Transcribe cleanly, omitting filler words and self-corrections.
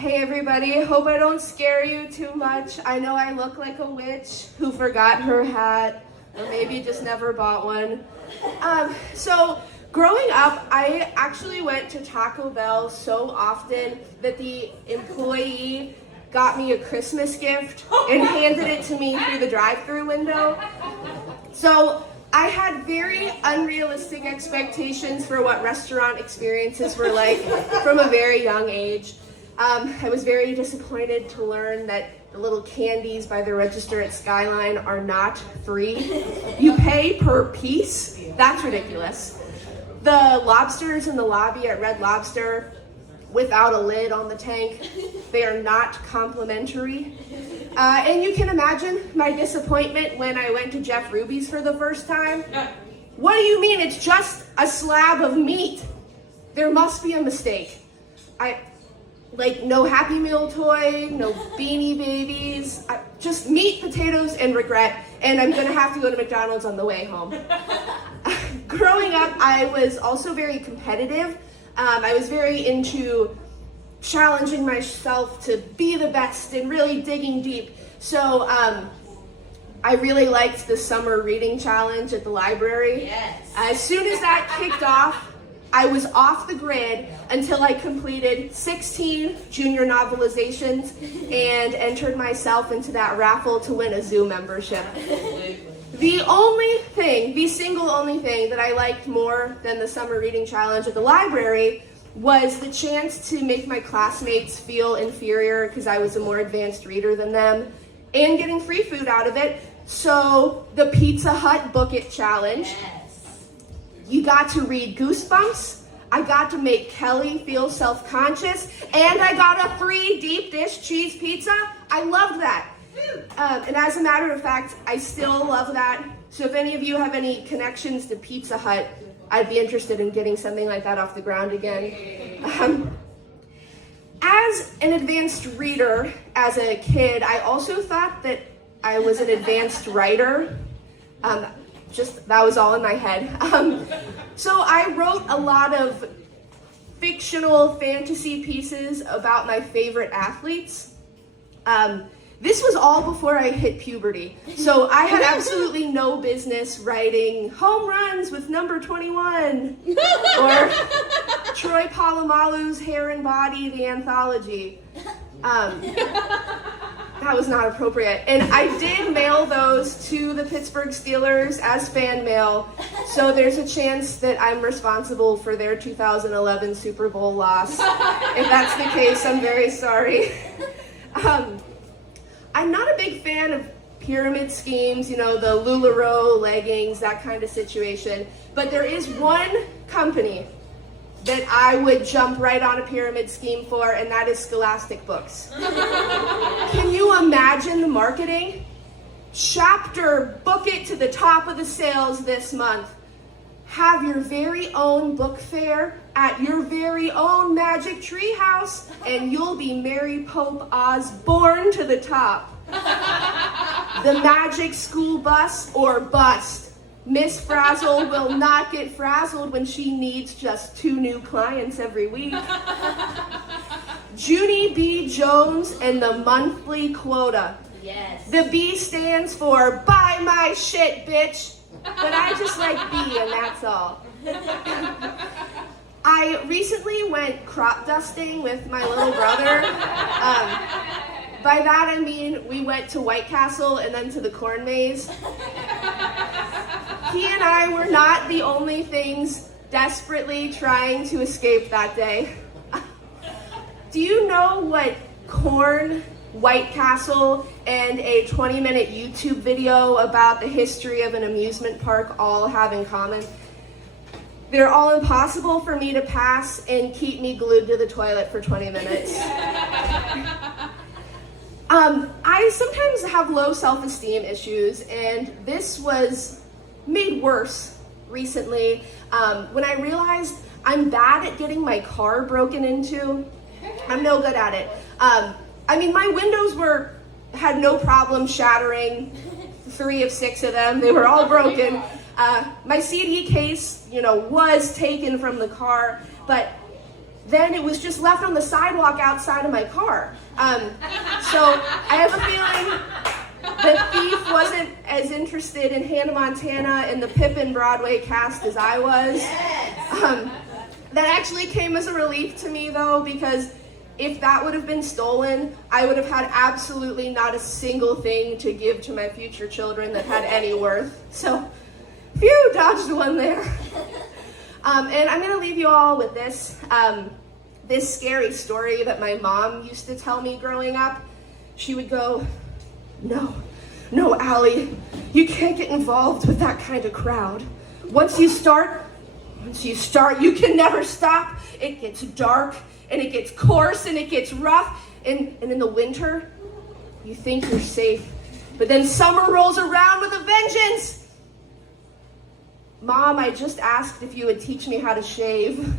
Hey everybody, hope I don't scare you too much. I know I look like a witch who forgot her hat, or maybe just never bought one. So growing up, I actually went to Taco Bell so often that the employee got me a Christmas gift and handed it to me through the drive-thru window. So I had very unrealistic expectations for what restaurant experiences were like from a very young age. I was very disappointed to learn that the little candies by the register at Skyline are not free. You pay per piece? That's ridiculous. The lobsters in the lobby at Red Lobster, without a lid on the tank, they are not complimentary. And you can imagine my disappointment when I went to Jeff Ruby's for the first time. What do you mean it's just a slab of meat? There must be a mistake. No Happy Meal toy, no Beanie Babies, just meat, potatoes, and regret, and I'm gonna have to go to McDonald's on the way home. Growing up, I was also very competitive. I was very into challenging myself to be the best and really digging deep. So I really liked the summer reading challenge at the library. Yes. As soon as that kicked off, I was off the grid until I completed 16 junior novelizations and entered myself into that raffle to win a zoo membership. The single only thing that I liked more than the summer reading challenge at the library was the chance to make my classmates feel inferior because I was a more advanced reader than them and getting free food out of it. So the Pizza Hut Book It Challenge. Yes. You got to read Goosebumps, I got to make Kelly feel self-conscious, and I got a free deep dish cheese pizza. I loved that. And as a matter of fact, I still love that. So if any of you have any connections to Pizza Hut, I'd be interested in getting something like that off the ground again. As an advanced reader, as a kid, I also thought that I was an advanced writer. That was all in my head. So I wrote a lot of fictional fantasy pieces about my favorite athletes. This was all before I hit puberty. So I had absolutely no business writing home runs with number 21 or Troy Polamalu's Hair and Body, the anthology. That was not appropriate. And I did mail those to the Pittsburgh Steelers as fan mail, so there's a chance that I'm responsible for their 2011 Super Bowl loss. If that's the case, I'm very sorry. I'm not a big fan of pyramid schemes, the LuLaRoe leggings, that kind of situation, but there is one company that I would jump right on a pyramid scheme for, and that is Scholastic Books. Can you imagine the marketing? Chapter, book it to the top of the sales this month. Have your very own book fair at your very own Magic Treehouse, and you'll be Mary Pope Osborne to the top. The Magic School Bus or bust. Miss Frazzle will not get frazzled when she needs just 2 new clients every week. Junie B. Jones and the monthly quota. Yes. The B stands for buy my shit, bitch. But I just like B, and that's all. I recently went crop dusting with my little brother. By that I mean we went to White Castle and then to the corn maze. He and I were not the only things desperately trying to escape that day. Do you know what corn, White Castle, and a 20-minute YouTube video about the history of an amusement park all have in common? They're all impossible for me to pass and keep me glued to the toilet for 20 minutes. I sometimes have low self-esteem issues, and this was made worse recently when I realized I'm bad at getting my car broken into. I'm no good at it. My windows had no problem shattering, 3 of 6 of them. They were all broken. My CD case, was taken from the car, but then it was just left on the sidewalk outside of my car. So I have a feeling the thief wasn't as interested in Hannah Montana and the Pippin Broadway cast as I was. That actually came as a relief to me, though, because if that would have been stolen, I would have had absolutely not a single thing to give to my future children that had any worth. So, phew, dodged one there. And I'm going to leave you all with this. This scary story that my mom used to tell me growing up. She would go, no, Allie, you can't get involved with that kind of crowd. Once you start, you can never stop. It gets dark, and it gets coarse, and it gets rough, and in the winter, you think you're safe. But then summer rolls around with a vengeance. Mom, I just asked if you would teach me how to shave.